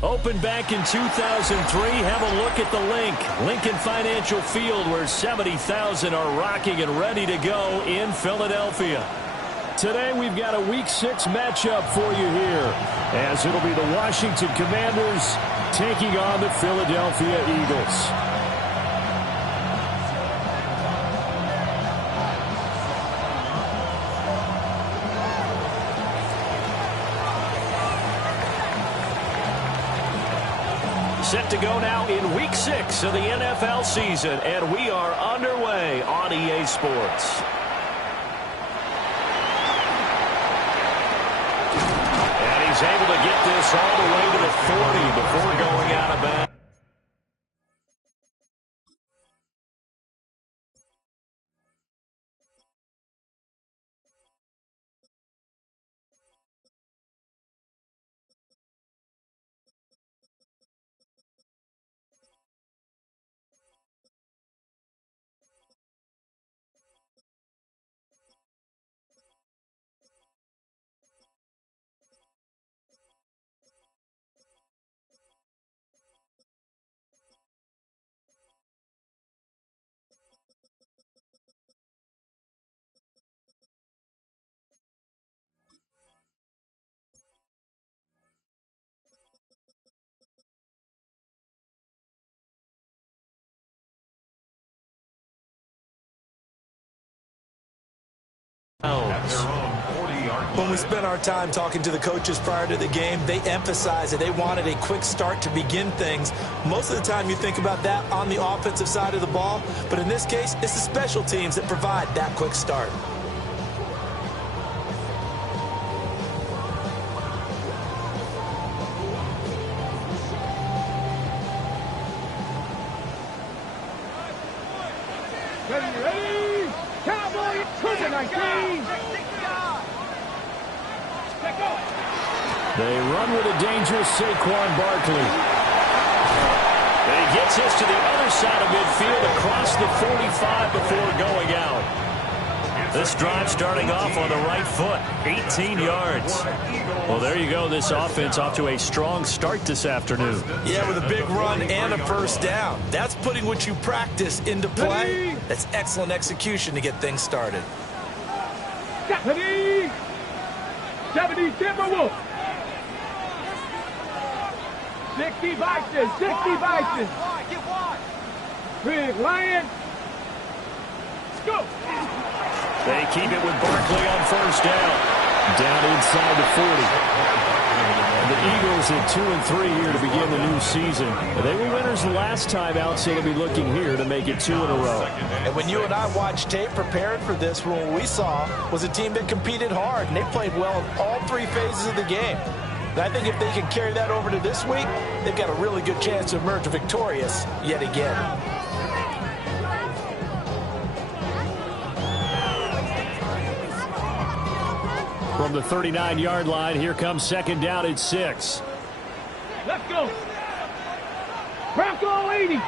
Opened back in 2003, have a look at the Lincoln Financial Field, where 70,000 are rocking and ready to go in Philadelphia. Today we've got a Week 6 matchup for you here, as it'll be the Washington Commanders taking on the Philadelphia Eagles. Set to go now in Week 6 of the NFL season, and we are underway on EA Sports. And he's able to get this all the way to the 40 before going out of bounds. When we spent our time talking to the coaches prior to the game, they emphasized that they wanted a quick start to begin things. Most of the time you think about that on the offensive side of the ball, but in this case, it's the special teams that provide that quick start. Ready? Cowboys to the 19. They run with a dangerous Saquon Barkley. And he gets this to the other side of midfield across the 45 before going out. This drive starting off on the right foot, 18 yards. Well, there you go. This offense off to a strong start this afternoon. Yeah, with a big run and a first down. That's putting what you practice into play. That's excellent execution to get things started. 70 Timberwolves. 60 Bison, 60 Bison. Big Lion. Let's go. They keep it with Barkley on first down. Down inside the 40. The Eagles at 2-3 here to begin the new season. They were winners the last time out, so they'll be looking here to make it 2 in a row. And when you and I watched tape preparing for this, what we saw was a team that competed hard, and they played well in all three phases of the game. And I think if they can carry that over to this week, they've got a really good chance to emerge victorious yet again. From the 39-yard line, here comes second down at 6. Let's go. Bronco 80.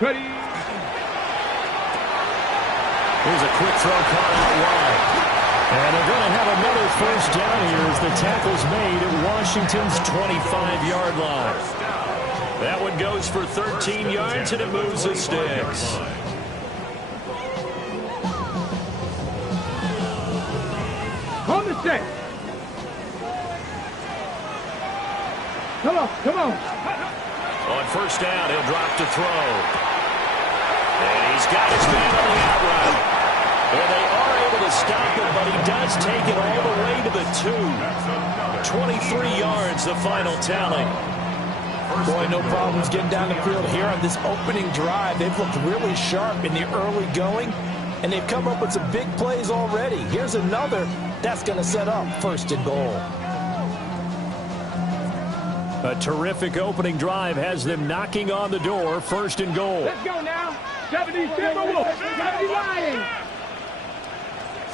Ready. Here's a quick throw caught out wide. And they're going to have another first down here as the tackle's made at Washington's 25-yard line. That one goes for 13 yards, and it moves the sticks. On the set. Come on, come on. On first down, he'll drop to throw. And he's got his man on the out route. And they are able to stop him, but he does take it all the way to the 2. 23 yards, the final tally. Boy, no problems getting down the field here on this opening drive. They've looked really sharp in the early going, and they've come up with some big plays already. Here's another that's going to set up first and goal. A terrific opening drive has them knocking on the door, first and goal. Let's go now. 70 Timberwolves, 70 Lions.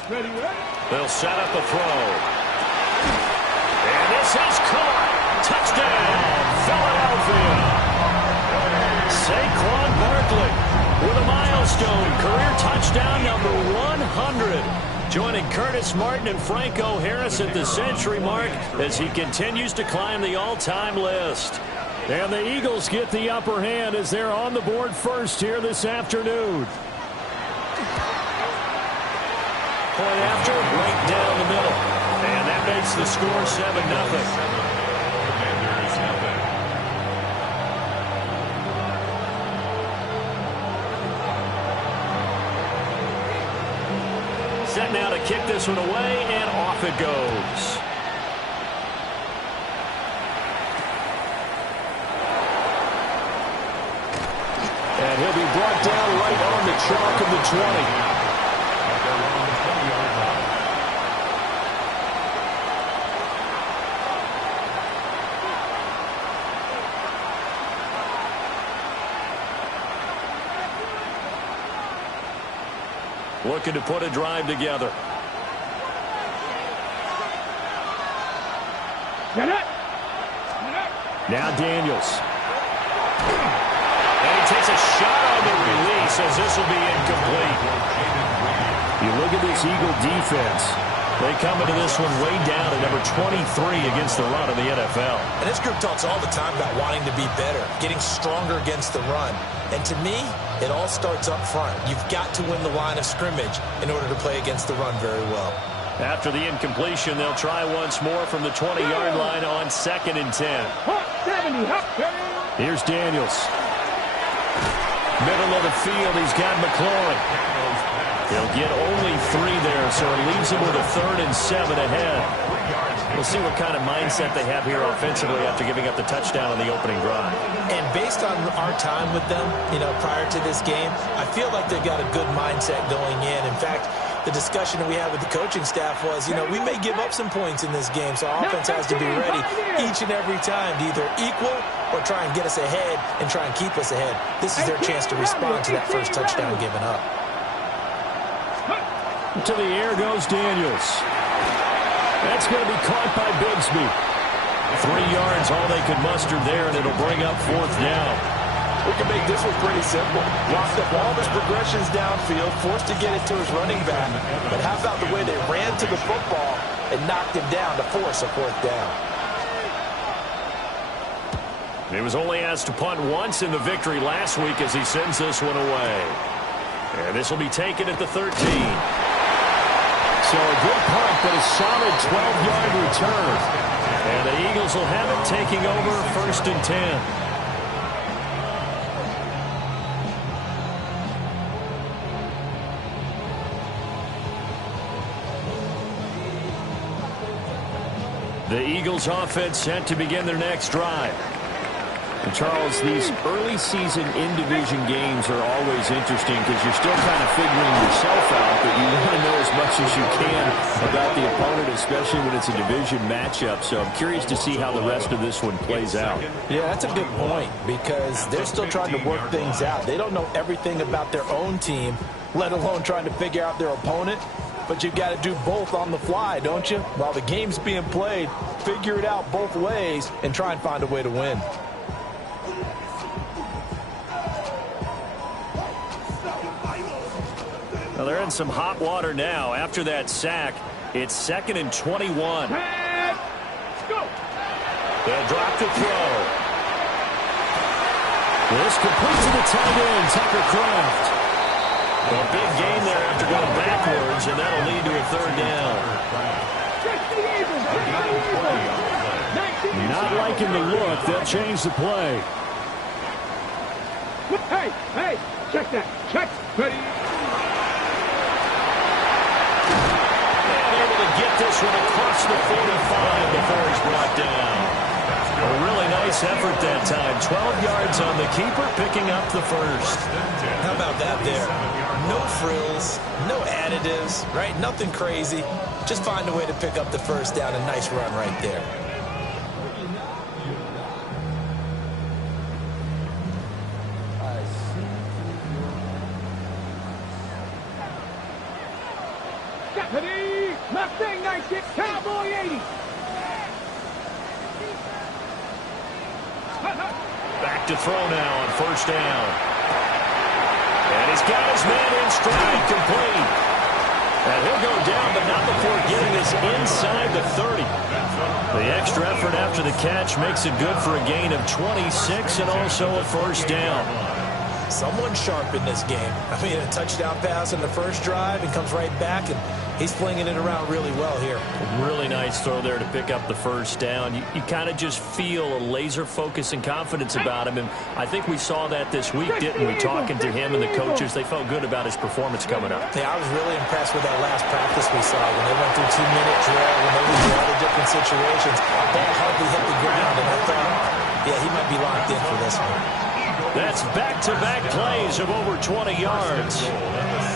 Ready, ready. They'll set up a throw. And this is caught. Touchdown, Philadelphia. Saquon Barkley with a milestone career touchdown number 100. joining Curtis Martin and Franco Harris at the century mark as he continues to climb the all-time list. And the Eagles get the upper hand as they're on the board first here this afternoon. Point after, right down the middle. And that makes the score 7-0. Set now to kick this one away, and off it goes. And he'll be brought down right on the chalk of the 20. Looking to put a drive together. Now Daniels. And he takes a shot on the release as this will be incomplete. You look at this Eagle defense. They come into this one way down at number 23 against the run in the NFL. And this group talks all the time about wanting to be better, getting stronger against the run. And to me, it all starts up front. You've got to win the line of scrimmage in order to play against the run very well. After the incompletion, they'll try once more from the 20-yard line on 2nd and 10. Here's Daniels. Middle of the field, he's got McLaurin. He'll get only 3 there, so it leaves him with a 3rd and 7 ahead. We'll see what kind of mindset they have here offensively after giving up the touchdown on the opening drive. And based on our time with them, prior to this game, I feel like they've got a good mindset going in. In fact, the discussion that we had with the coaching staff was, we may give up some points in this game, so our offense has to be ready each and every time to either equal or try and get us ahead and try and keep us ahead. This is their chance to respond to that first touchdown given up. To the air goes Daniels. That's going to be caught by Bigsby. 3 yards, all they could muster there, and it'll bring up 4th down. We can make this one pretty simple. Locked up all of his progressions downfield, forced to get it to his running back. But how about the way they ran to the football and knocked him down to force a 4th down? He was only asked to punt once in the victory last week as he sends this one away. And this will be taken at the 13. So a good punt, but a solid 12-yard return. And the Eagles will have it taking over 1st and 10. The Eagles offense set to begin their next drive. And Charles, these early season in-division games are always interesting because you're still kind of figuring yourself out, but you want to know as much as you can about the opponent, especially when it's a division matchup. So I'm curious to see how the rest of this one plays out. Yeah, that's a good point because they're still trying to work things out. They don't know everything about their own team, let alone trying to figure out their opponent. But you've got to do both on the fly, don't you? While the game's being played, figure it out both ways and try and find a way to win. Well, they're in some hot water now. After that sack, it's 2nd and 21. They'll drop to throw. This complete to the tight end, Tucker Kraft. A big gain there after going backwards, and that'll lead to a 3rd down. Not liking the look. They'll change the play. Hey, check that. Check. Ready. Get this one across the 45 before he's brought down. A really nice effort that time. 12 yards on the keeper, picking up the 1st. How about that there? No frills, no additives, right? Nothing crazy. Just find a way to pick up the 1st down. A nice run right there. Mustang 96, Cowboy 80. Back to throw now on 1st down. And he's got his man in stride, complete. And he'll go down, but not before getting this inside the 30. The extra effort after the catch makes it good for a gain of 26 and also a first down. Someone sharp in this game. I mean, a touchdown pass in the first drive and comes right back, and he's flinging it around really well here. Really nice throw there to pick up the first down. You kind of just feel a laser focus and confidence about him, and I think we saw that this week, didn't we? Talking to him and the coaches, they felt good about his performance coming up. Yeah, I was really impressed with that last practice we saw when they went through 2-minute drill, when they were in all the different situations. Ball hardly hit the ground, and I thought, yeah, he might be locked in for this one. That's back-to-back plays of over 20 yards.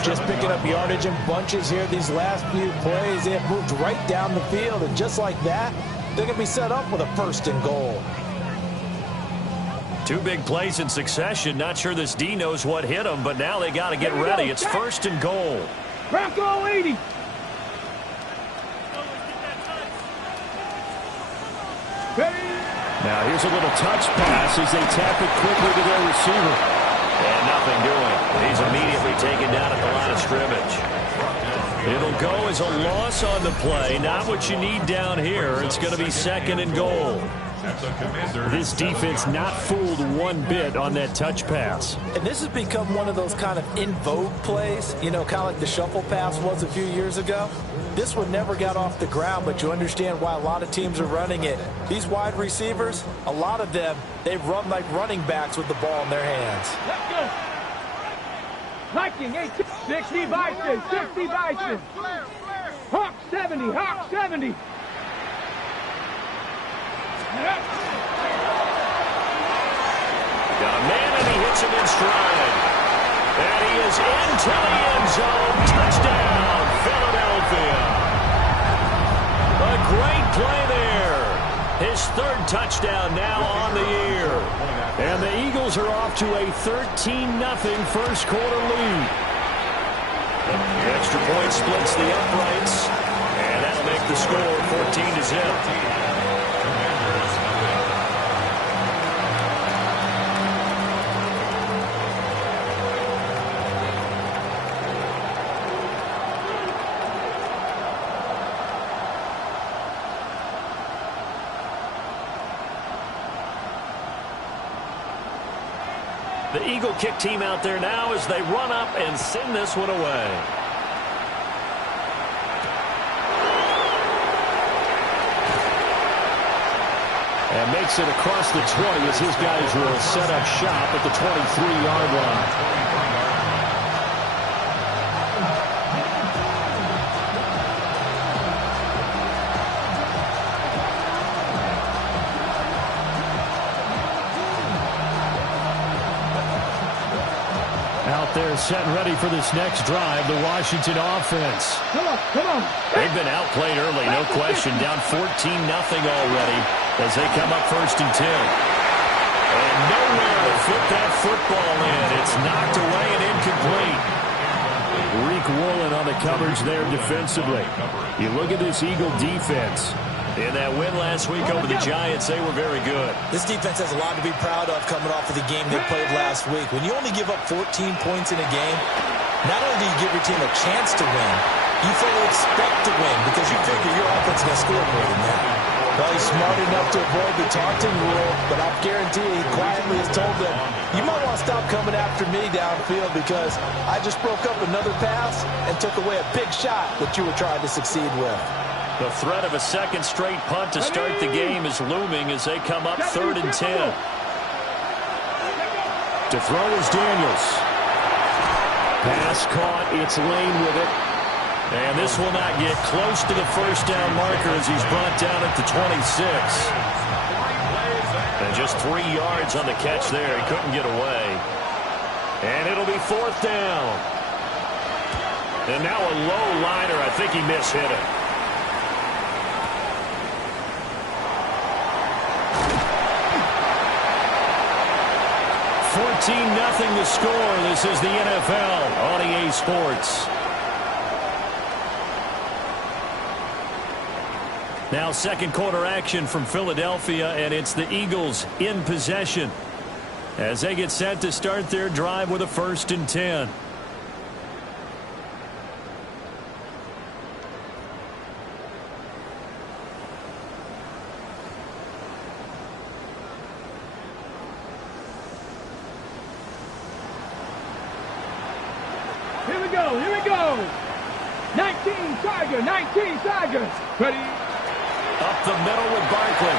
Just picking up yardage in bunches here these last few plays. They have moved right down the field, and just like that, they're going to be set up with a first and goal. Two big plays in succession. Not sure this D knows what hit him, but now they got to get ready. It's first and goal. Bronco 80. Now here's a little touch pass as they tap it quickly to their receiver. And nothing doing. He's immediately taken down at the line of scrimmage. It'll go as a loss on the play. Not what you need down here. It's going to be second and goal. This defense not fooled one bit on that touch pass. And this has become one of those kind of in vogue plays, you know, kind of like the shuffle pass was a few years ago. This one never got off the ground, but you understand why a lot of teams are running it. These wide receivers, a lot of them, they run like running backs with the ball in their hands. Let's go. Viking 60 Vikings, 60 Vikings. Hawk 70, Hawk 70. Got a man, and he hits him in stride. And he is into the end zone. Touchdown, Philadelphia. A great play there. His third touchdown now on the year. And the Eagles are off to a 13-0 first quarter lead. The extra point splits the uprights. And that'll make the score 14-0. The Eagle kick team out there now as they run up and send this one away. And makes it across the 20 as his guys will set up shop at the 23-yard line. Out there set and ready for this next drive, the Washington offense. Come on. They've been outplayed early, no question. Down 14-0 already as they come up first and 10. And nowhere to fit that football in. It's knocked away and incomplete. Reek Woolen on the coverage there defensively. You look at this Eagle defense. In that win last week over the Giants, they were very good. This defense has a lot to be proud of coming off of the game they played last week. When you only give up 14 points in a game, not only do you give your team a chance to win, you fully expect to win because you figure your offense is going to score more than that. Well, he's smart enough to avoid the taunting rule, but I guarantee he quietly has told them, you might want to stop coming after me downfield because I just broke up another pass and took away a big shot that you were trying to succeed with. The threat of a second straight punt to start the game is looming as they come up 3rd and 10. To throw is Daniels. Pass caught. It's Lane with it. And this will not get close to the first down marker as he's brought down at the 26. And just 3 yards on the catch there. He couldn't get away. And it'll be 4th down. And now a low liner. I think he mishit it. 14-0 the score. This is the NFL on EA Sports. Now second quarter action from Philadelphia, and it's the Eagles in possession as they get set to start their drive with a 1st and 10. Here we go. Here we go. 19 Tiger. 19 Tigers. Ready? Up the middle with Barkley.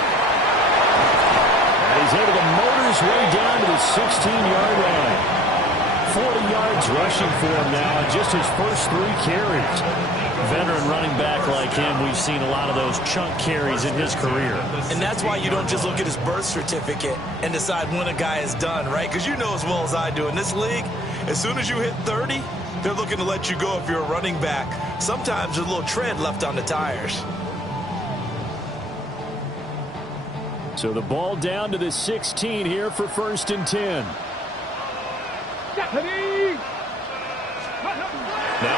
And he's able to motor his way down to the 16-yard line. 40 yards rushing for him now in just his first 3 carries. Veteran running back like him, we've seen a lot of those chunk carries in his career. And that's why you don't just look at his birth certificate and decide when a guy is done, right? Because you know as well as I do, in this league, as soon as you hit 30, they're looking to let you go if you're a running back. Sometimes there's a little tread left on the tires. So the ball down to the 16 here for 1st and 10. Now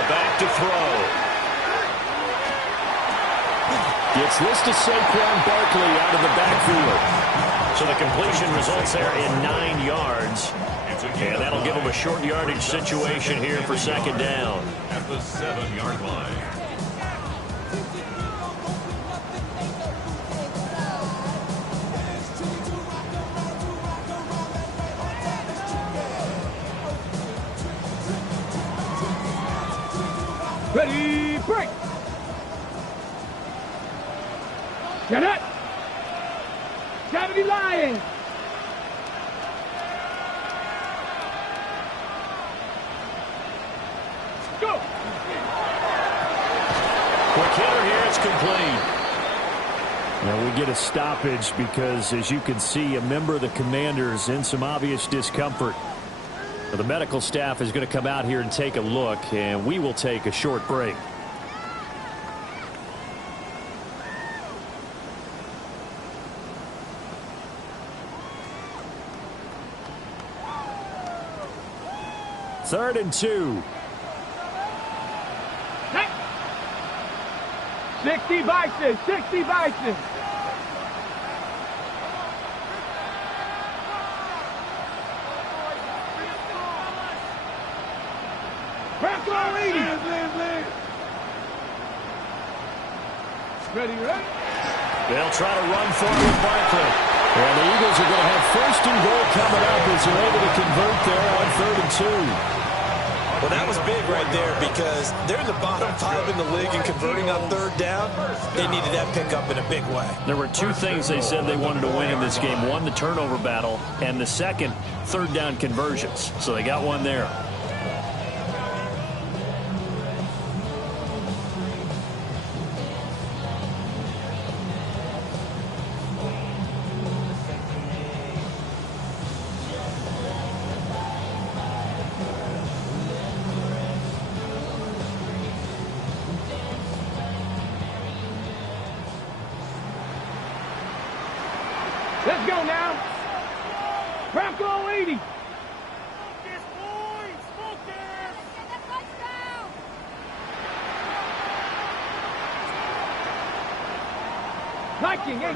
back to throw. Gets this to Saquon Barkley out of the backfield. So the completion results there in 9 yards. And that'll give him a short yardage situation here for 2nd down. At the 7-yard line. Ready, break! Get it! 70 Lions! Go! Quick hitter here, it's complete. Now we get a stoppage because, as you can see, a member of the Commanders in some obvious discomfort. The medical staff is going to come out here and take a look, and we will take a short break. Third and 2. 60 Bison, 60 Bison. Ready, ready? They'll try to run for it with Barkley. And the Eagles are going to have 1st and goal coming up as they're able to convert there on 3rd and 2. Well, that was big right there because they're in the bottom 5 in the league and converting on 3rd down. They needed that pickup in a big way. There were 2 things they said they wanted to win in this game. One, the turnover battle, and the second, 3rd down conversions. So they got one there. Let's go now. Bronco 80. Viking 18.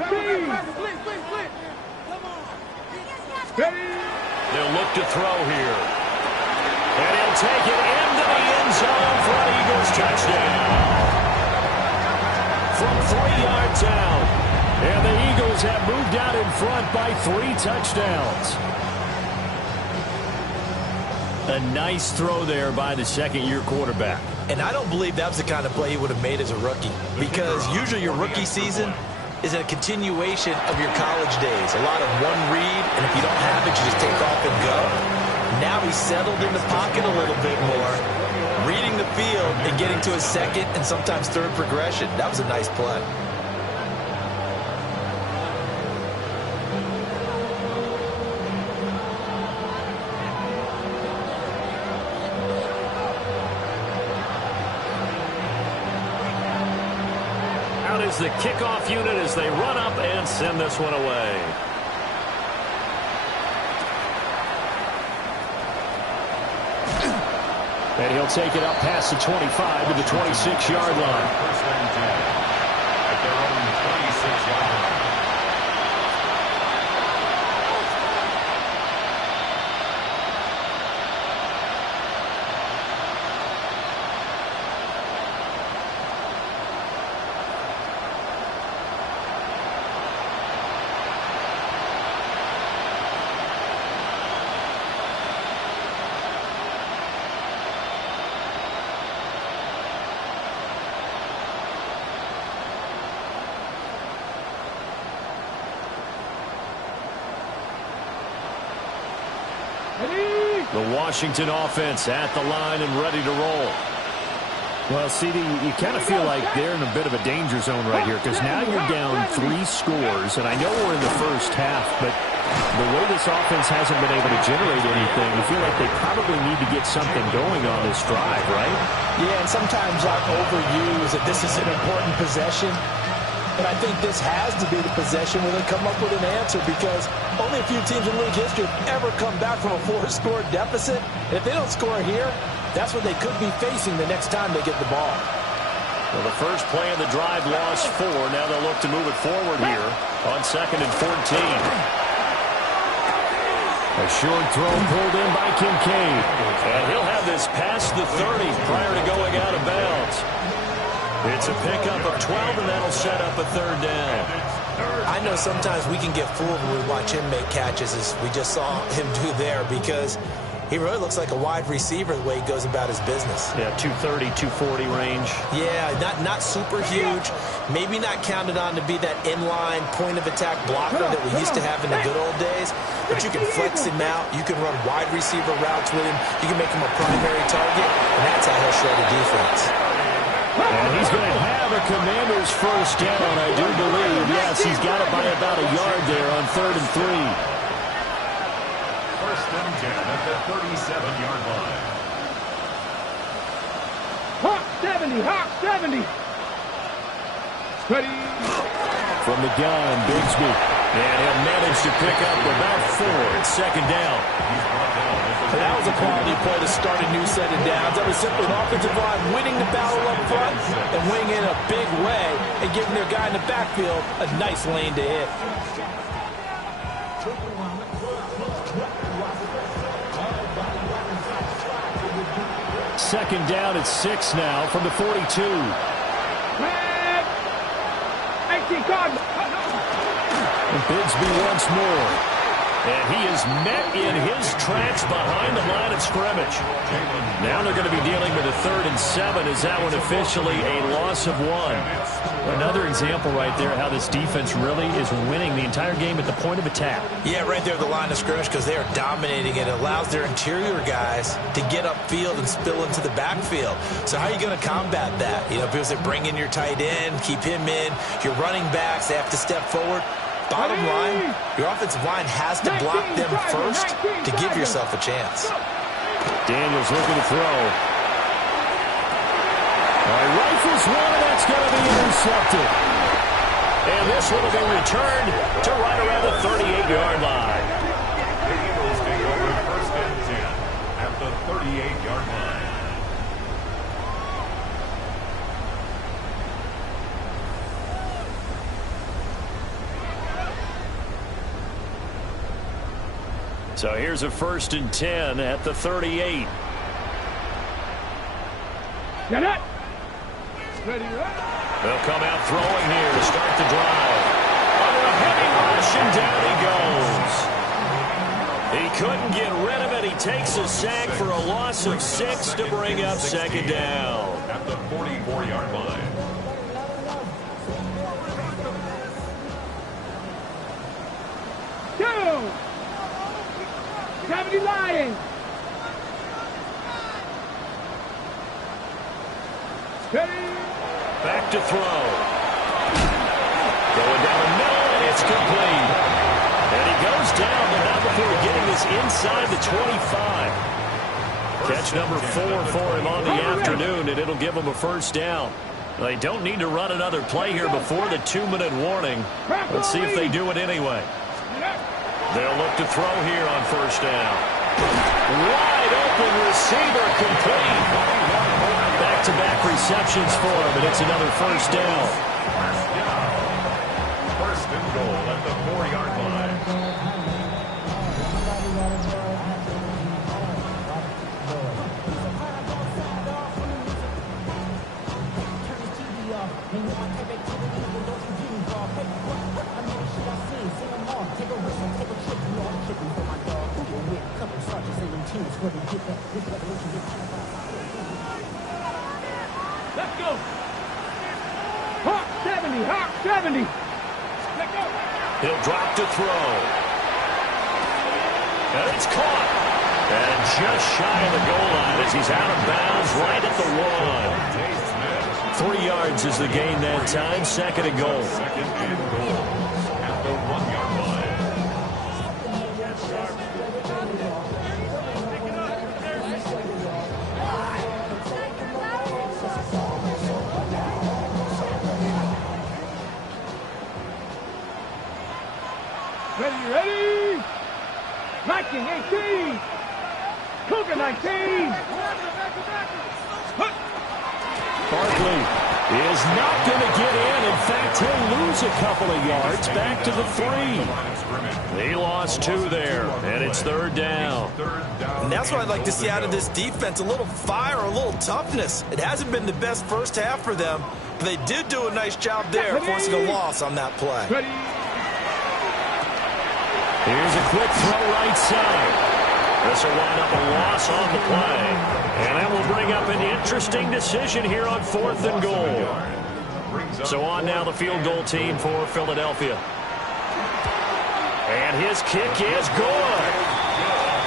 Ready? They'll look to throw here. And he'll take it into the end zone for an Eagles touchdown. From 3 yards out. And the Eagles have moved out in front by 3 touchdowns. A nice throw there by the 2nd-year quarterback. And I don't believe that was the kind of play he would have made as a rookie, because usually your rookie season is a continuation of your college days. A lot of one read, and if you don't have it, you just take off and go. Now he's settled in the pocket a little bit more, reading the field and getting to his 2nd and sometimes 3rd progression. That was a nice play. Is the kickoff unit as they run up and send this one away. And he'll take it up past the 25 to the 26-yard line. First and 10 at their own 26-yard line. The Washington offense at the line and ready to roll. Well, CD, you kind of feel like they're in a bit of a danger zone right here because now you're down 3 scores, and I know we're in the first half, but the way this offense hasn't been able to generate anything, you feel like they probably need to get something going on this drive, right? Yeah, and sometimes I overuse that this is an important possession. And I think this has to be the possession where they come up with an answer because only a few teams in league history have ever come back from a 4-score deficit. And if they don't score here, that's what they could be facing the next time they get the ball. Well, the first play of the drive lost 4. Now they'll look to move it forward here on 2nd and 14. A short throw pulled in by Kincaid. And he'll have this past the 30 prior to going out of bounds. It's a pickup of 12, and that'll set up a 3rd down. I know sometimes we can get fooled when we watch him make catches, as we just saw him do there, because he really looks like a wide receiver the way he goes about his business. Yeah, 230, 240 range. Yeah, not super huge. Maybe not counted on to be that inline point-of-attack blocker that we used to have in the good old days. But you can flex him out. You can run wide receiver routes with him. You can make him a primary target, and that's how he'll show the defense. And he's going to have a Commander's first down, I do believe. Yes, he's got it by about a yard there on 3rd and 3. 1st and 10 at the 37-yard line. Hawk 70, Hawk 70. Ready. From the gun, Bigsby. And he'll manage to pick up about 4. It's 2nd down. That was a quality play to start a new set of downs. That was simply an offensive line winning the battle up front and winning in a big way and giving their guy in the backfield a nice lane to hit. Second down at 6 now from the 42. 18 Cardinals. And Bigsby once more. And he is met in his tracks behind the line of scrimmage. Now they're going to be dealing with a 3rd and 7. Is that one officially a loss of 1? Another example right there how this defense really is winning the entire game at the point of attack. Yeah, right there at the line of scrimmage because they are dominating. It allows their interior guys to get upfield and spill into the backfield. So how are you going to combat that? You know, because they bring in your tight end, keep him in. Your running backs, they have to step forward. Bottom line, your offensive line has to block them first to give yourself a chance. Daniels looking to throw. All right, rifles one, and that's going to be intercepted. And this one will be returned to right around the 38-yard line. The Eagles take over 1st and 10 at the 38-yard line. So here's a 1st and 10 at the 38. Get it. Ready. They'll come out throwing here to start the drive. Under a heavy rush, and down he goes. He couldn't get rid of it. He takes a sack for a loss of 6 to bring up 2nd down. At the 44-yard line. Two. 70 Lions. Ready. Back to throw. Going down the middle, and it's complete. And he goes down, but not before getting this inside the 25. Catch number 4 for him on the afternoon, and it'll give him a 1st down. They don't need to run another play here before the 2-minute warning. Let's see if they do it anyway. They'll look to throw here on 1st down. Wide open receiver complete. Back-to-back receptions for him, and it's another 1st down. 1st and goal at the 4-yard line. Let's go. Hawk 70, Hawk 70. Let's go. He'll drop to throw. And it's caught. And just shy of the goal line as he's out of bounds right at the 1. 3 yards is the gain that time. Second and goal. Second and goal at the 1-yard line. Ready? Viking 18. Cougar 19. Barkley is not going to get in. In fact, he'll lose a couple of yards back to the 3. He lost 2 there, and it's third down. And that's what I'd like to see out of this defense, a little fire, a little toughness. It hasn't been the best first half for them, but they did do a nice job there, forcing a loss on that play. Ready? Here's a quick throw right side. This will wind up a loss on the play. And that will bring up an interesting decision here on 4th and goal. So on now the field goal team for Philadelphia. And his kick is good.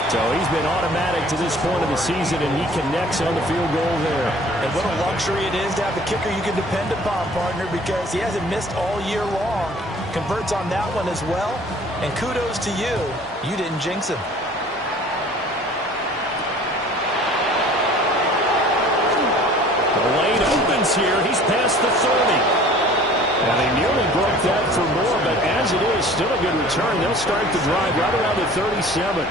So he's been automatic to this point of the season, and he connects on the field goal there. And what a luxury it is to have a kicker you can depend upon, partner, because he hasn't missed all year long. Converts on that one as well. And kudos to you. You didn't jinx him. The lane opens here. He's past the 30. And he nearly broke that for more, but as it is, still a good return. They'll start the drive right around the 37.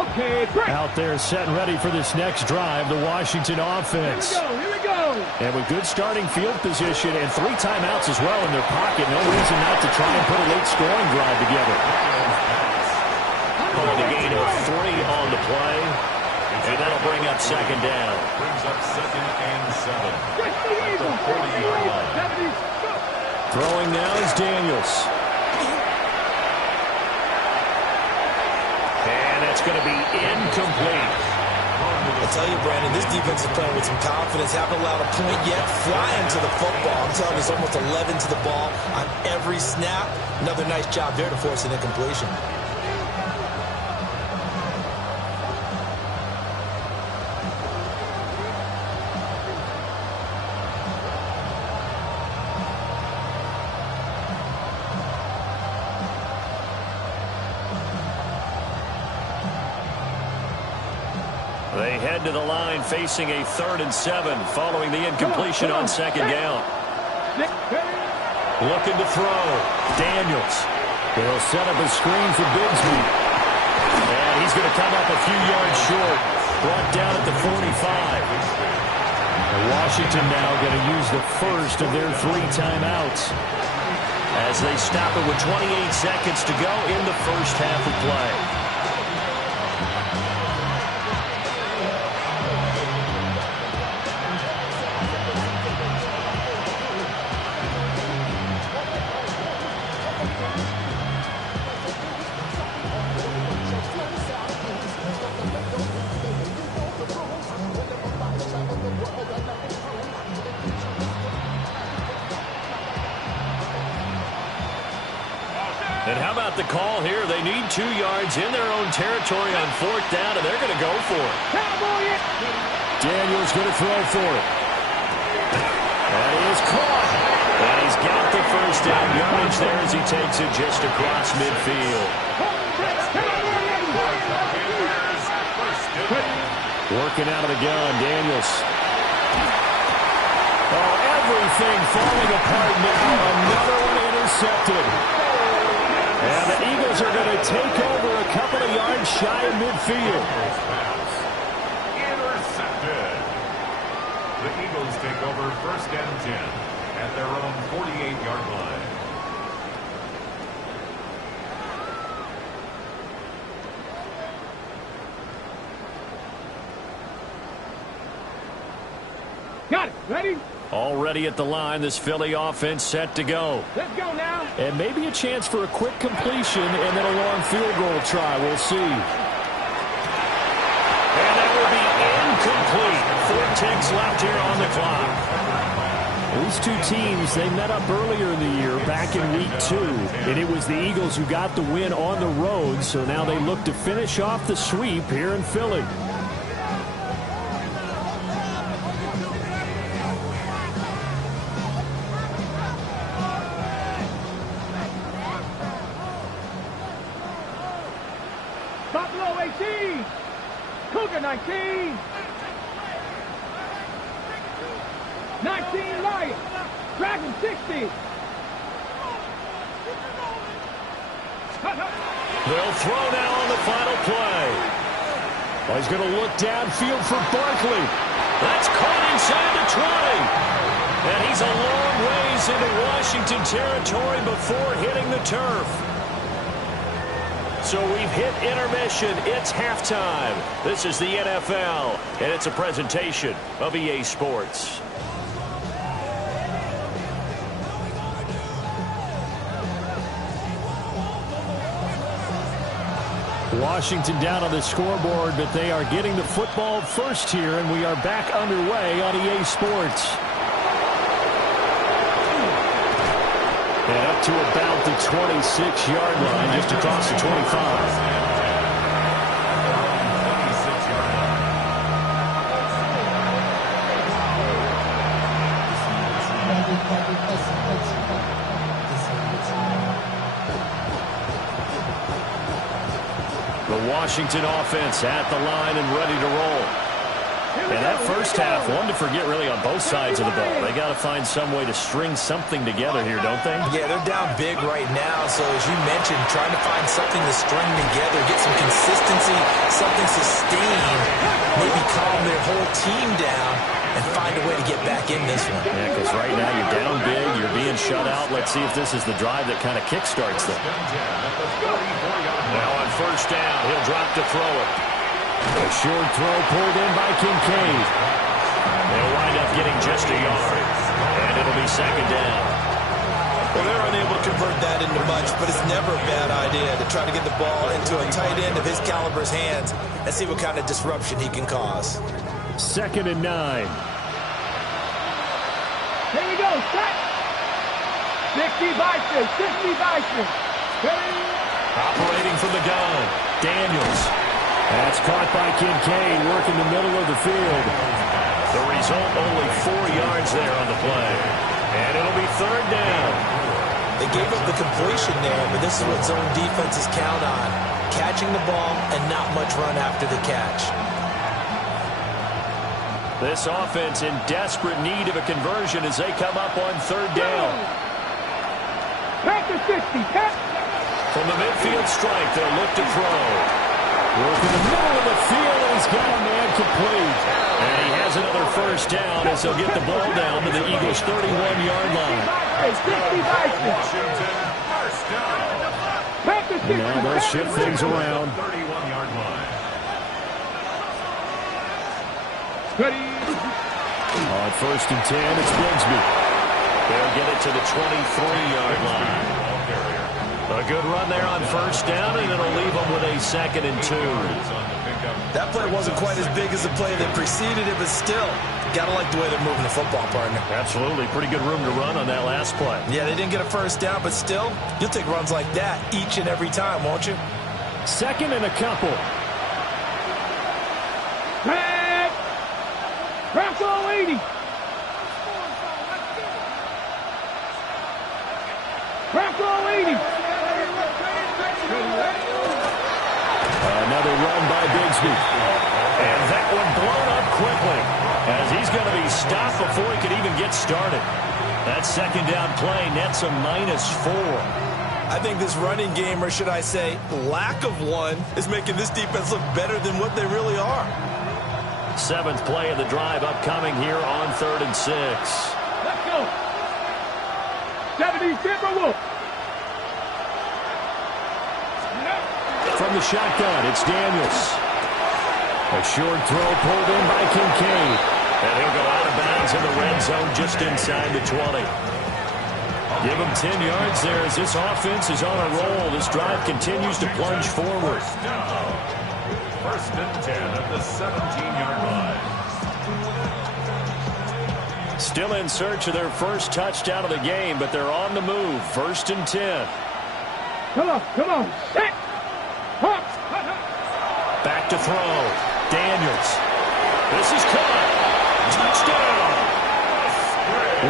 Okay, great. Out there set and ready for this next drive, the Washington offense. Here we go. And with good starting field position and 3 timeouts as well in their pocket, no reason not to try and put a late scoring drive together. Calling a gain of 3 on the play. And that'll bring up second down. Brings up 2nd and 7. Get the Eagles. 40-yard line. Throwing now is Daniels. And that's going to be incomplete. I tell you, Brandon, this defense is playing with some confidence. Haven't allowed a point yet. Flying to the football. I'm telling you, it's almost 11 to the ball on every snap. Another nice job there to force an incompletion. They head to the line facing a 3rd and 7 following the incompletion on second down. Looking to throw. Daniels. They'll set up a screen for Bigsby. And he's going to come up a few yards short. Brought down at the 45. Washington now going to use the first of their 3 timeouts. As they stop it with 28 seconds to go in the first half of play. And how about the call here? They need 2 yards in their own territory on 4th down, and they're going to go for it. Daniels going to throw for it. And he is caught. And he's got the first down yardage there as he takes it just across midfield. Working out of the gun, Daniels. Oh, everything falling apart now. Another one intercepted. And the Eagles are going to take over a couple of yards shy of midfield. Intercepted. The Eagles take over 1st and 10 at their own 48-yard line. Got it. Ready? Already at the line, this Philly offense set to go. Let's go now. And maybe a chance for a quick completion and then a long field goal try. We'll see. And that will be incomplete. 4 ticks left here on the clock. These two teams, they met up earlier in the year, back in week 2, and it was the Eagles who got the win on the road, so now they look to finish off the sweep here in Philly. Buffalo 18. Cougar 19. 19 Lions. Dragon 60. They'll throw now on the final play. Oh, he's going to look downfield for Barkley. That's caught inside the 20. And he's a long ways into Washington territory before hitting the turf. So we've hit intermission. It's halftime. This is the NFL, and it's a presentation of EA Sports. Washington down on the scoreboard, but they are getting the football first here, and we are back underway on EA Sports. And up to about the 26-yard line, just across the 25. The Washington offense at the line and ready to roll. And that first half, one to forget really on both sides of the ball. They got to find some way to string something together here, don't they? Yeah, they're down big right now. So as you mentioned, trying to find something to string together, get some consistency, something sustained, maybe calm their whole team down and find a way to get back in this one. Yeah, because right now you're down big, you're being shut out. Let's see if this is the drive that kind of kickstarts them. Now on first down, he'll drop to throw it. A short throw pulled in by Kincaid. They'll wind up getting just a yard, and it'll be second down. Well, they're unable to convert that into much, but it's never a bad idea to try to get the ball into a tight end of his caliber's hands and see what kind of disruption he can cause. 2nd and 9. Here we go. Set. 60 Bison. 60 Bison. Operating from the gun, Daniels. That's caught by Kincaid, working the middle of the field. The result, only 4 yards there on the play. And it'll be third down. They gave up the completion there, but this is what zone defenses count on. Catching the ball and not much run after the catch. This offense in desperate need of a conversion as they come up on third down. Back to 60. Back. From the midfield strike, they'll look to throw. Work in the middle of the field, and he's got a man complete. And he has another first down as they'll get the ball down to the Eagles' 31-yard line. And now they'll shift things around. On first and 10, it's Bigsby. They'll get it to the 23-yard line. A good run there on first down, and it'll leave them with a 2nd and 2. That play wasn't quite as big as the play that preceded it, but still, gotta like the way they're moving the football, partner. Absolutely. Pretty good room to run on that last play. Yeah, they didn't get a first down, but still, you'll take runs like that each and every time, won't you? 2nd and a couple. Back. Bronco 80. Bronco 80. Another run by Bigsby. And that one blown up quickly as he's going to be stopped before he could even get started. That second down play nets a -4. I think this running game, or should I say lack of one, is making this defense look better than what they really are. 7th play of the drive upcoming here on 3rd and 6. Let's go. 70 Timberwolves. From the shotgun, it's Daniels. A short throw pulled in by Kincaid. And he'll go out of bounds in the red zone just inside the 20. Give him 10 yards there as this offense is on a roll. This drive continues to plunge forward. First and 10 at the 17-yard line. Still in search of their first touchdown of the game, but they're on the move. 1st and 10. Come on. Set. Hop. Back to throw. Daniels. This is caught. Touchdown.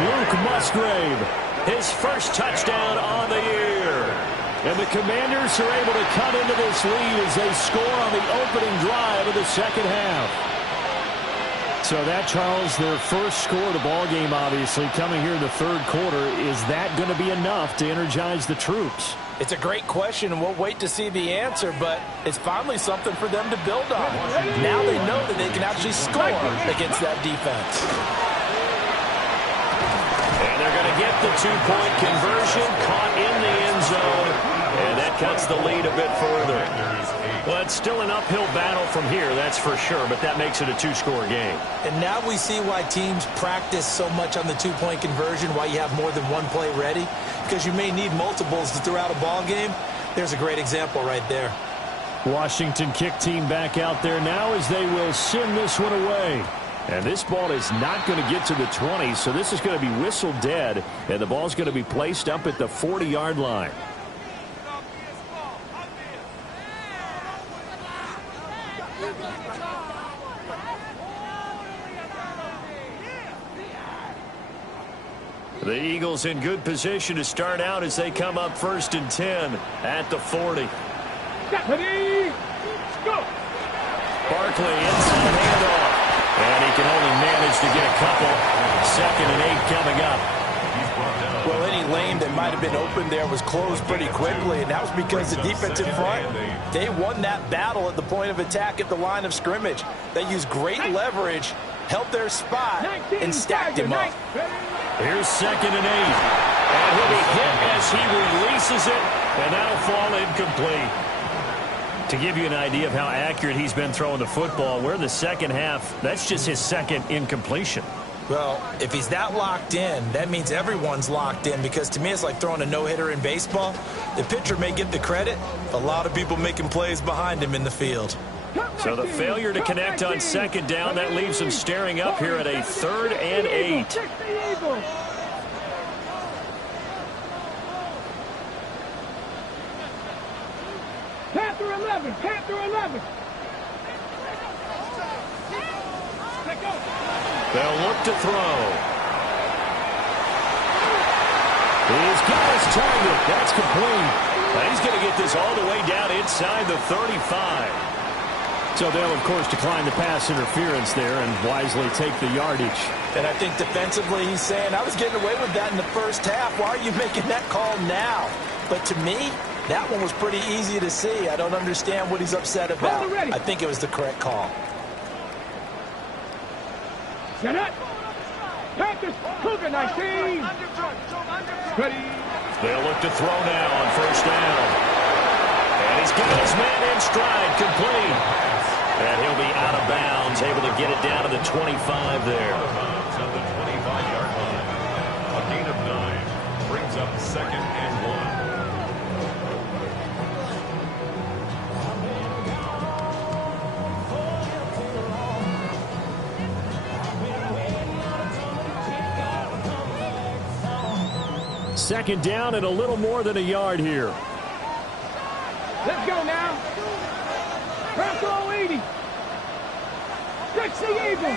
Luke Musgrave. His first touchdown on the year. And the Commanders are able to cut into this lead as they score on the opening drive of the second half. So that, Charles, their first score of the ball game, obviously, coming here in the third quarter. Is that going to be enough to energize the troops? It's a great question, and we'll wait to see the answer, but it's finally something for them to build on. Now they know that they can actually score against that defense. And they're going to get the two-point conversion, caught in the end zone, and that cuts the lead a bit further. Well, it's still an uphill battle from here, that's for sure, but that makes it a two-score game. And now we see why teams practice so much on the two-point conversion, why you have more than one play ready, because you may need multiples throughout a ball game. There's a great example right there. Washington kick team back out there now as they will send this one away. And this ball is not going to get to the 20, so this is going to be whistled dead, and the ball's going to be placed up at the 40-yard line. The Eagles in good position to start out as they come up 1st and 10 at the 40. Ready, go. Barkley inside handoff. And he can only manage to get a couple. 2nd and 8 coming up. Well, any lane that might have been open there was closed pretty quickly, and that was because the defense in front, they won that battle at the point of attack at the line of scrimmage. They used great leverage, held their spot, and stacked him up. Here's 2nd and 8. And he'll be hit as he releases it, and that'll fall incomplete. To give you an idea of how accurate he's been throwing the football, we're in the second half. That's just his 2nd incompletion. Well, if he's that locked in, that means everyone's locked in, because to me it's like throwing a no-hitter in baseball. The pitcher may get the credit, a lot of people making plays behind him in the field. So the failure to connect on 2nd down, that leaves him staring up here at a 3rd and 8. Panther 11. They'll look to throw. He's got his target. That's complete. Now he's going to get this all the way down inside the 35. So they'll, of course, decline the pass interference there and wisely take the yardage. And I think defensively he's saying, I was getting away with that in the first half. Why are you making that call now? But to me, that one was pretty easy to see. I don't understand what he's upset about. I think it was the correct call. Set up. Panthers, Cougar 19. Ready. They'll look to throw now on 1st down. And he's got his man in stride, complete. And he'll be out of bounds, able to get it down to the 25 there. On the 25-yard line. A gain of 9 brings up 2nd and 1. 2nd down and a little more than a yard here. Let's go now. Press all 80. Fix the Eagle.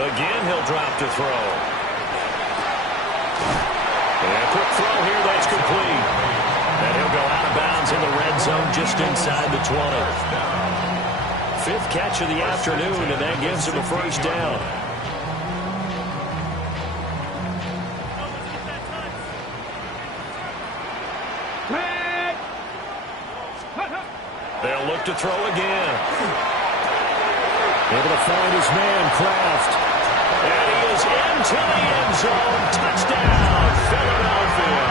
Again, he'll drop to throw. And a quick throw here, that's complete. And he'll go out of bounds in the red zone just inside the 20. 5th catch of the afternoon, and that gives him a 1st down. They'll look to throw again. Able to find his man, Kraft. And he is into the end zone. Touchdown, Philadelphia.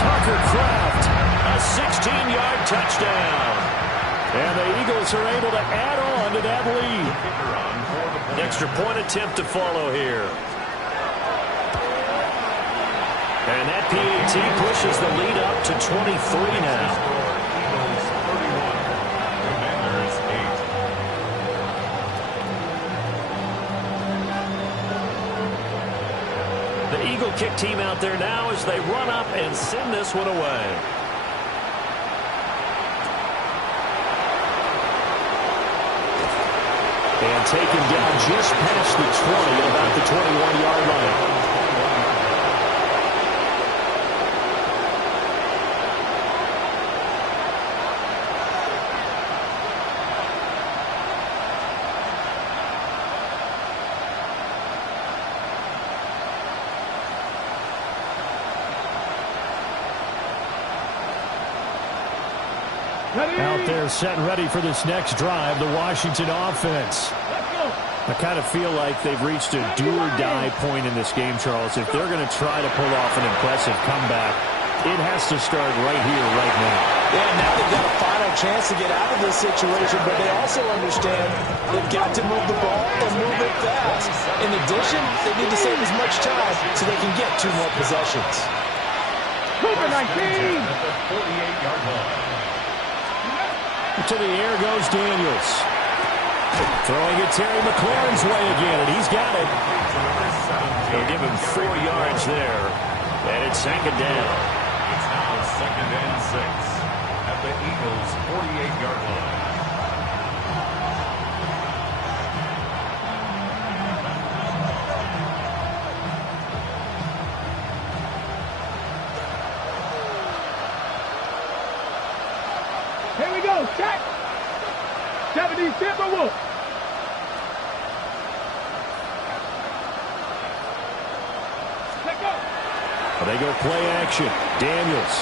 Tucker Kraft, a 16-yard touchdown. And the Eagles are able to add on to that lead. Extra point attempt to follow here. And that PAT pushes the lead up to 23 now. Eagle kick team out there now as they run up and send this one away. And taken down just past the 20 at about the 21-yard line. Out there set and ready for this next drive, the Washington offense. I kind of feel like they've reached a do-or-die point in this game, Charles. If they're going to try to pull off an impressive comeback, it has to start right here, right now. Yeah, now they've got a final chance to get out of this situation, but they also understand they've got to move the ball and move it fast. In addition, they need to save as much time so they can get 2 more possessions. Number 19. To the air goes Daniels. Throwing it Terry McLaurin's way again, and he's got it. They'll give him 4 yards there, and it's 2nd down. It's now 2nd and 6 at the Eagles' 48-yard line. Here we go. Check. 70 Timberwolves. Let go. They go play action. Daniels.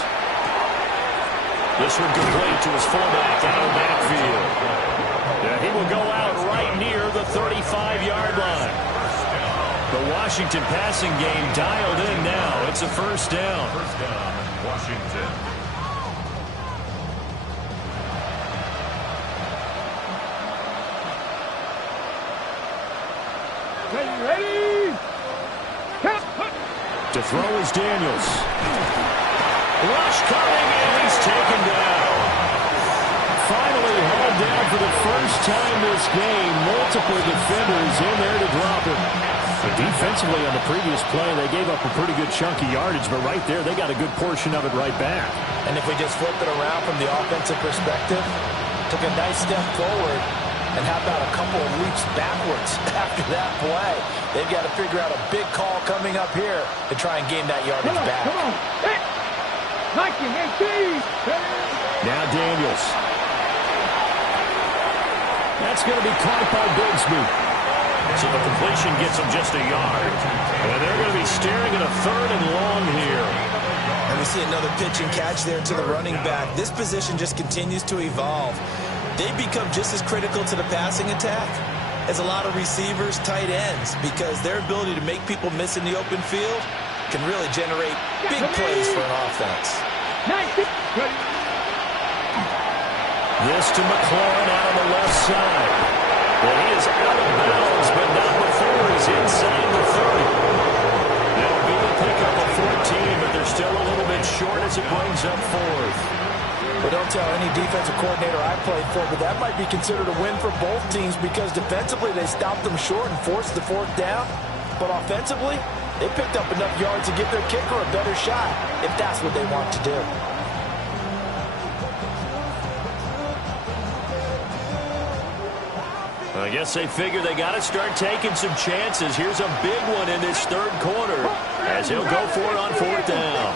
This one complete to his fullback out of the backfield. Yeah, he will go out right near the 35-yard line. The Washington passing game dialed in now. It's a 1st down. 1st down, Washington. Ready? To throw is Daniels. Rush coming in. He's taken down. Finally hauled down for the first time this game. Multiple defenders in there to drop him. But defensively on the previous play, they gave up a pretty good chunk of yardage. But right there, they got a good portion of it right back. And if we just flip it around from the offensive perspective, took a nice step forward, and how about a couple of leaps backwards after that play? They've got to figure out a big call coming up here to try and gain that yardage back. Come on. 19, 18. Now Daniels. That's going to be caught by Bigsby. So the completion gets him just a yard. And they're going to be staring at a 3rd and long here. And we see another pitch and catch there to the running back. This position just continues to evolve. They become just as critical to the passing attack as a lot of receivers, tight ends, because their ability to make people miss in the open field can really generate big plays for an offense. This to McLaurin out on the left side. Well, he is out of bounds, but not before he's inside the 30. That'll be a pickup of 14, but they're still a little bit short as it brings up 4th. But don't tell any defensive coordinator I played for, but that might be considered a win for both teams because defensively they stopped them short and forced the 4th down. But offensively, they picked up enough yards to give their kicker a better shot if that's what they want to do. I guess they figure they got to start taking some chances. Here's a big one in this 3rd quarter as he'll go for it on 4th down.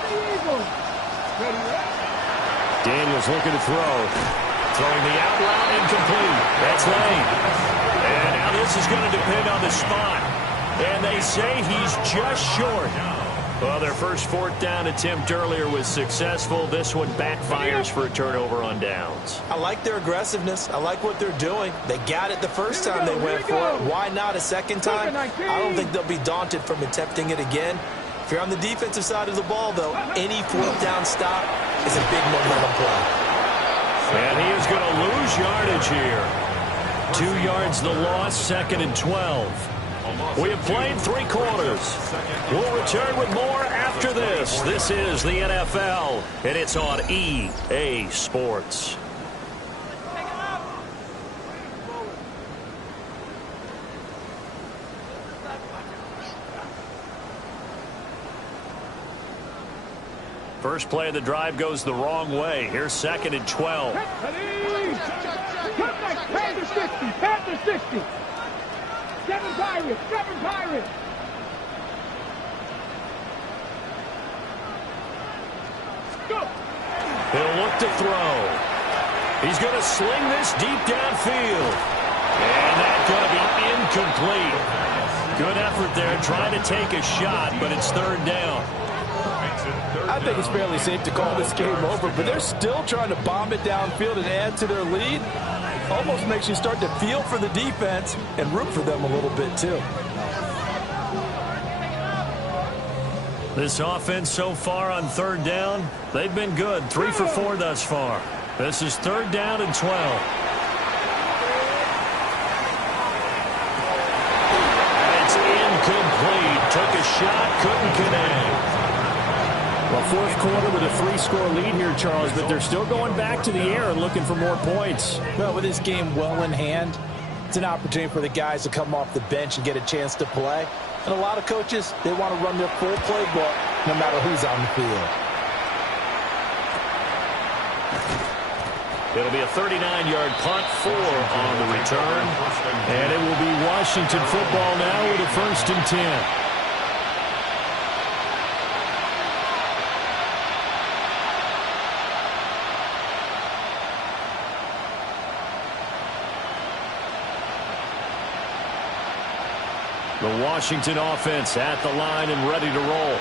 Daniels looking to throw. Throwing the out route incomplete. That's late. And now this is going to depend on the spot. And they say he's just short. Well, their first 4th down attempt earlier was successful. This one backfires for a turnover on downs. I like their aggressiveness. I like what they're doing. They got it the first time they went for it. Why not a second time? I don't think they'll be daunted from attempting it again. If you're on the defensive side of the ball, though, any 4th down stop is a big momentum play. And he is going to lose yardage here. 2 yards the loss, 2nd and 12. We have played 3 quarters. We'll return with more after this. This is the NFL, and it's on EA Sports. First play of the drive goes the wrong way. Here's 2nd and 12. Panthers 60. Panthers 60. 7 Pirates. 7 Pirates. Go. He'll look to throw. He's going to sling this deep downfield. And that's going to be incomplete. Good effort there trying to take a shot, but it's 3rd down. I think it's fairly safe to call this game over, but they're still trying to bomb it downfield and add to their lead. Almost makes you start to feel for the defense and root for them a little bit too. This offense so far on 3rd down, they've been good. 3 for 4 thus far. This is 3rd down and 12. It's incomplete. Took a shot, couldn't connect. Well, 4th quarter with a 3-score lead here, Charles, but they're still going back to the air and looking for more points. Well, with this game well in hand, it's an opportunity for the guys to come off the bench and get a chance to play. And a lot of coaches, they want to run their full playbook no matter who's on the field. It'll be a 39-yard punt, 4 on the return. And it will be Washington football now with a 1st and 10. The Washington offense at the line and ready to roll.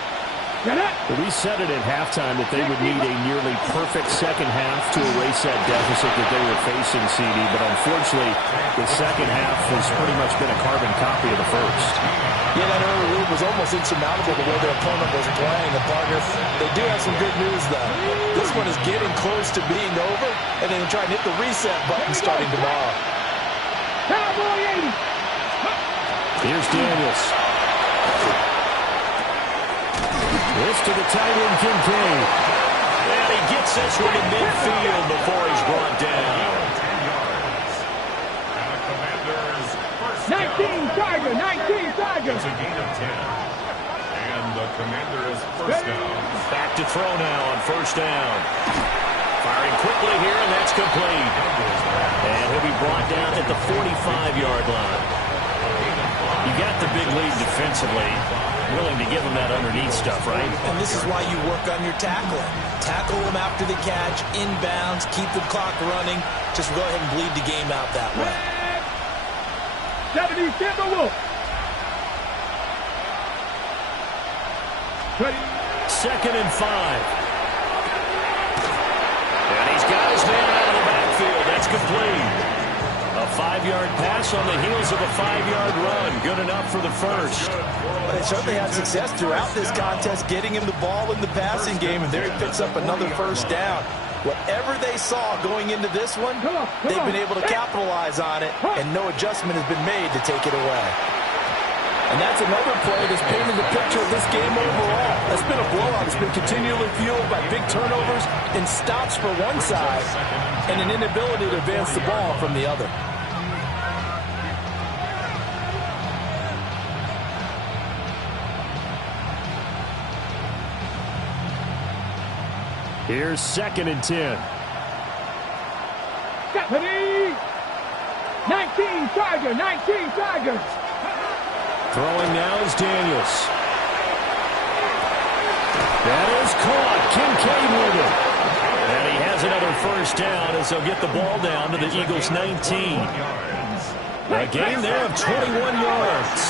Well, we said it at halftime that they would need a nearly perfect second half to erase that deficit that they were facing, CD. But unfortunately, the second half has pretty much been a carbon copy of the first. Yeah, that early lead was almost insurmountable the way their opponent was playing. And partner, they do have some good news, though. This one is getting close to being over, and then try and hit the reset button starting tomorrow. Cowboy 80. Here's Daniels. This to the tight end, Kincaid. And he gets this one to midfield before he's brought down. 19 Tiger, 19 Tiger. It's a gain of 10. And the Commanders first down. Back to throw now on 1st down. Firing quickly here, and that's complete. And he'll be brought down at the 45-yard line. You got the big lead defensively. Willing to give them that underneath stuff, right? And this is why you work on your tackling. Tackle them after the catch, inbounds, keep the clock running. Just go ahead and bleed the game out that way. 70 Timberwolves. 2nd and 5. And he's got his man out of the backfield. That's complete. A 5-yard pass on the heels of a 5-yard run. Good enough for the first. They certainly had success throughout this contest, getting him the ball in the passing game, and there he picks up another 1st down. Whatever they saw going into this one, they've been able to capitalize on it, and no adjustment has been made to take it away. And that's another play that's painted the picture of this game overall. That's been a blowout. It's been continually fueled by big turnovers and stops for one side and an inability to advance the ball from the other. Here's 2nd and 10. Stephanie! 19 Tiger, 19 Tiger. Throwing now is Daniels. That is caught. Kincaid with it. And he has another 1st down as they'll get the ball down to the Eagles' 19. A gain there of 21 yards.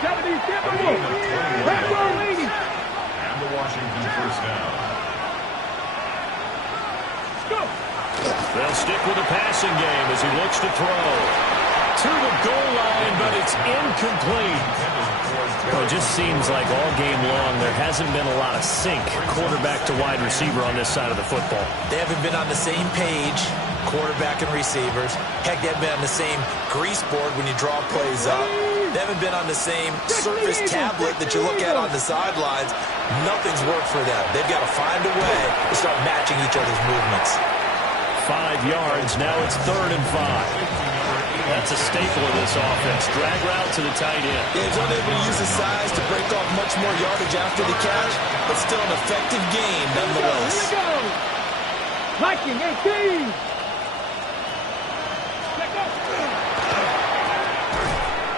70 Timberwolves. Red Bull 80. And the Washington first down. They'll stick with the passing game as he looks to throw. To the goal line, but it's incomplete. Well, it just seems like all game long there hasn't been a lot of sync quarterback to wide receiver on this side of the football. They haven't been on the same page, quarterback and receivers. Heck, they haven't been on the same grease board when you draw plays up. They haven't been on the same Surface tablet that you look at on the sidelines. Nothing's worked for them. They've got to find a way to start matching each other's movements. 5 yards. Now it's 3rd and 5. That's a staple of this offense. Drag route to the tight end. Yeah, he's unable to use his size to break off much more yardage after the catch, but still an effective game nonetheless. Here we go. Viking 18.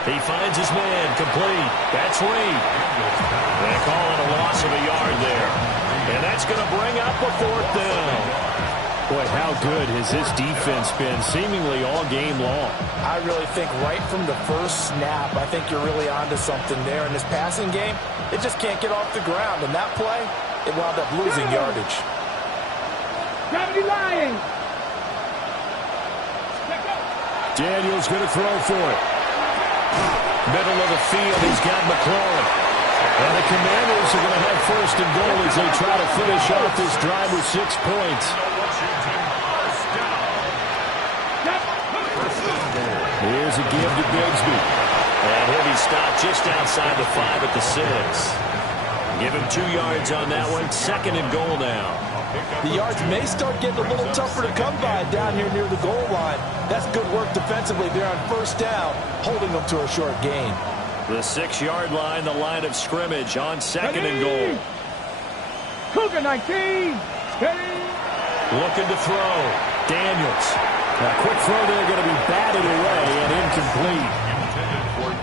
He finds his man, complete. That's Reed. They call it a loss of a yard there. And that's going to bring up a 4th down. Boy, how good has this defense been seemingly all game long? I really think right from the first snap, I think you're really onto something there. In this passing game, it just can't get off the ground. And that play, it wound up losing yardage. Gravity lying. Daniel's going to throw for it. Middle of the field, he's got McLaurin. And the Commanders are going to have 1st and goal as they try to finish off this drive with 6 points. Here's a give to Bigsby. And he'll be stopped just outside the 5 at the 6. Give him 2 yards on that one. 2nd and goal now. The yards may start getting a little tougher to come by down here near the goal line. That's good work defensively there on 1st down, holding them to a short gain. The 6-yard line, the line of scrimmage on 2nd and goal. Cougar 19. Steady. Looking to throw. Daniels. A quick throw there going to be batted away and incomplete.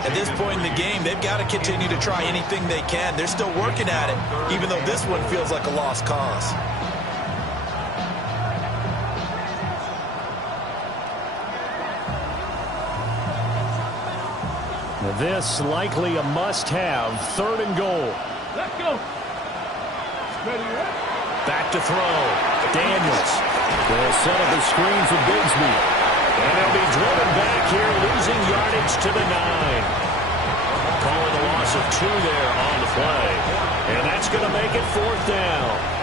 At this point in the game, they've got to continue to try anything they can. They're still working at it, even though this one feels like a lost cause. This likely a must-have. 3rd and goal. Let's go. Ready, Back to throw. Daniels. They'll set up a screen for Bigsby. And he'll be driven back here, losing yardage to the 9. Calling a loss of 2 there on the play. And that's going to make it 4th down.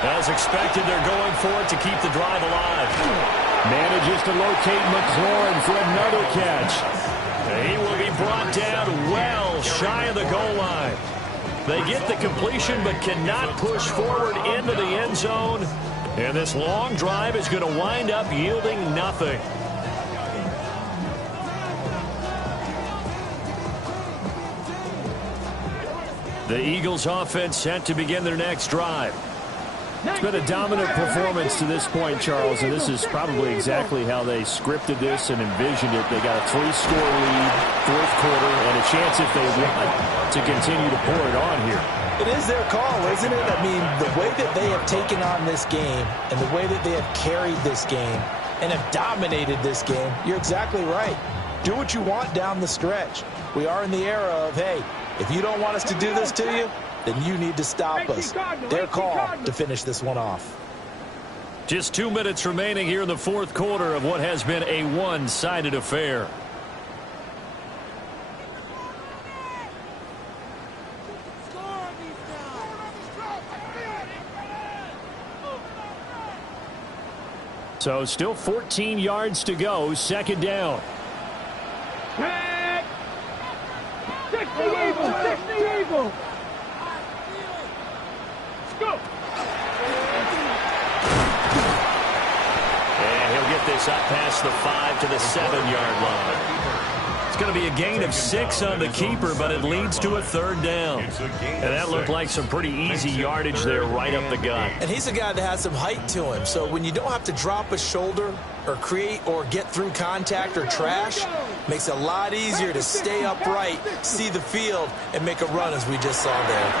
As expected, they're going for it to keep the drive alive. Manages to locate McLaurin for another catch. He will be brought down well shy of the goal line. They get the completion but cannot push forward into the end zone. And this long drive is going to wind up yielding nothing. The Eagles offense set to begin their next drive. It's been a dominant performance to this point, Charles, and this is probably exactly how they scripted this and envisioned it. They got a 3-score lead, 4th quarter, and a chance if they want to continue to pour it on here. It is their call, isn't it? I mean, the way that they have taken on this game and the way that they have carried this game and have dominated this game, you're exactly right. Do what you want down the stretch. We are in the era of, hey, if you don't want us to do this to you, then you need to stop us. Their call to finish this one off. Just 2 minutes remaining here in the 4th quarter of what has been a one-sided affair. So still 14 yards to go, 2nd down. 60 Eagles, 60 Eagles. Go. And he'll get this up past the 5 to the 7-yard line. It's going to be a gain of 6 on the keeper, but it leads to a 3rd down. And that looked like some pretty easy yardage there right up the gut. And he's a guy that has some height to him, so when you don't have to drop a shoulder or create or get through contact or trash, makes it a lot easier to stay upright, see the field, and make a run as we just saw there.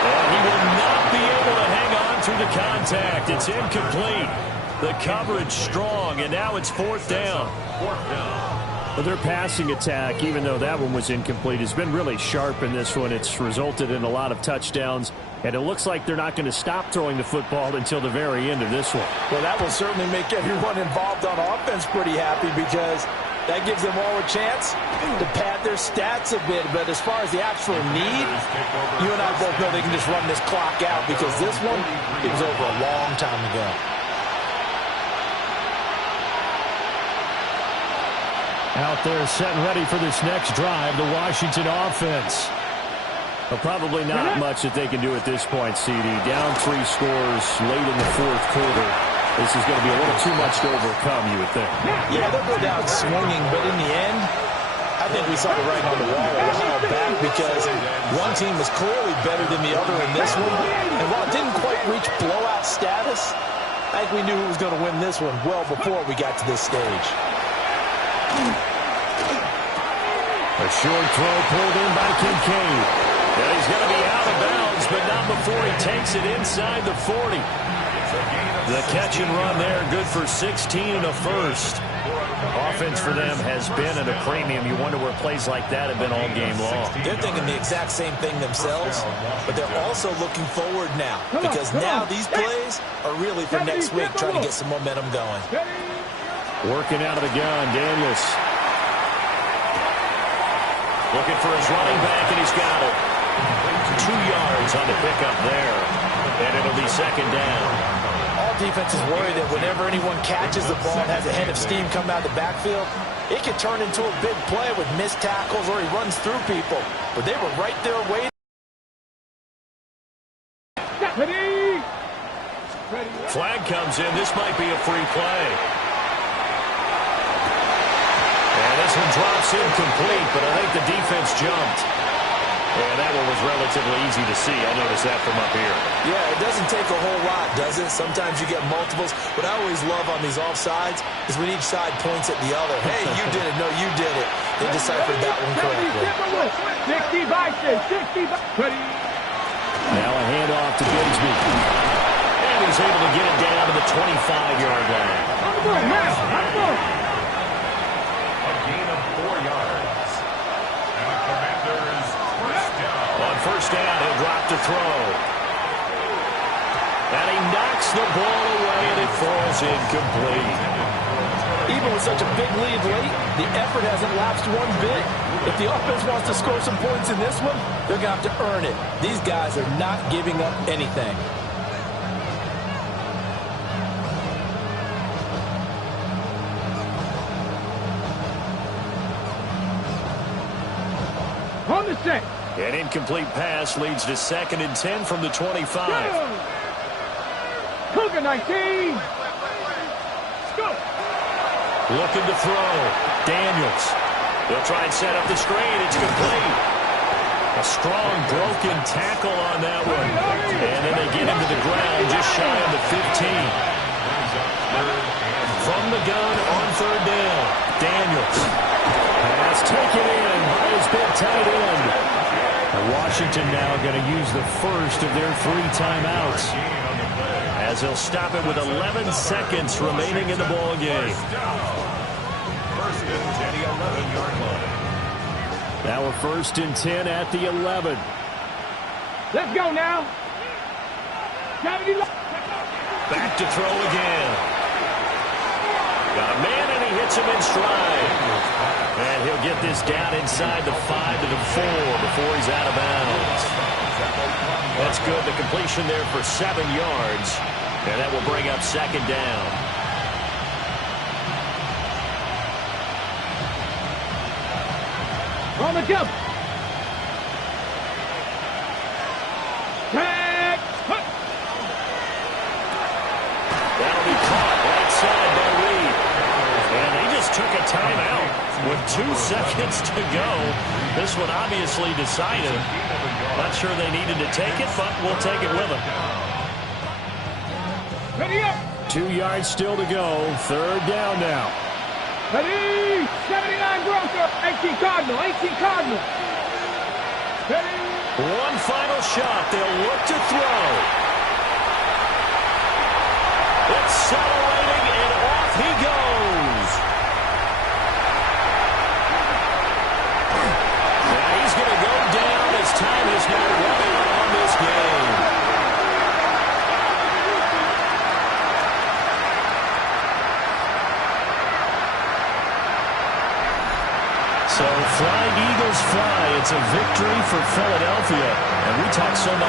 And he will not be able to hang on through the contact. It's incomplete. The coverage strong, and now it's 4th down. Well, their passing attack, even though that one was incomplete, has been really sharp in this one. It's resulted in a lot of touchdowns, and it looks like they're not going to stop throwing the football until the very end of this one. Well, that will certainly make everyone involved on offense pretty happy because That gives them all a chance to pad their stats a bit. But as far as the actual need, you and I both know they can just run this clock out because this one, it was over a long time ago. Out there setting ready for this next drive, the Washington offense. But probably not much that they can do at this point, CD. Down 3 scores late in the fourth quarter. This is going to be a little too much to overcome, you would think. Yeah, they'll go down swinging, but in the end, I think we saw the writing on the wall a while back because one team was clearly better than the other in this one. And while it didn't quite reach blowout status, I think we knew who was going to win this one well before we got to this stage. A short throw pulled in by Kincaid. And he's going to be out of bounds, but not before he takes it inside the 40. The catch and run there, good for 16 and a first. Offense for them has been at a premium. You wonder where plays like that have been all game long. They're thinking the exact same thing themselves, but they're also looking forward now because now these plays are really for next week, trying to get some momentum going. Working out of the gun, Daniels. Looking for his running back, and he's got it. 2 yards on the pickup there, and it'll be second down. All defenses worry that whenever anyone catches the ball and has a head of steam come out of the backfield, it can turn into a big play with missed tackles or he runs through people. But they were right there waiting. Flag comes in. This might be a free play. And this one drops incomplete, but I think the defense jumped. And that one was relatively easy to see. I noticed that from up here. Yeah, it doesn't take a whole lot, does it? Sometimes you get multiples. What I always love on these offsides is when each side points at the other. Hey, you did it. No, you did it. They deciphered that one correctly. 60 by 60 by 30. Now a handoff to Bigsby. And he's able to get it down to the 25-yard line. A gain of 4 yards. And the Commanders first down. On first down, he'll drop to throw. And he knocks the ball away, and it falls incomplete. Even with such a big lead late, the effort hasn't lapsed one bit. If the offense wants to score some points in this one, they're going to have to earn it. These guys are not giving up anything. On the set. An incomplete pass leads to 2nd and 10 from the 25. Cougar 19. Go. Looking to throw. Daniels. They'll try and set up the screen. It's complete. A strong broken tackle on that one. And then they get into the ground just shy of the 15. From the gun on third down. Daniels. Pass taken in by his big tight end. And Washington now going to use the first of their 3 timeouts, as they'll stop it with 11 seconds remaining in the ball game. First and 10, the 11-yard line. Now a 1st and 10 at the 11. Let's go now. Back to throw again. Got a man, and he hits him in stride. And he'll get this down inside the 5 to the 4 before he's out of bounds. That's good. The completion there for 7 yards. And that will bring up second down. On the jump. Tag. That'll be caught right side by Reed. And he just took a timeout with 2 seconds to go. This one obviously decided. Not sure they needed to take it, but we'll take it with them. Ready up. 2 yards still to go. 3rd down now. Ready. 79 Broncos. 18 Cardinal. 18 Cardinal. Ready. One final shot. They'll look to throw. Accelerating, and off he goes. Now he's going to go down as time is now running on this game. Fly, Eagles fly. It's a victory for Philadelphia. And we talk so much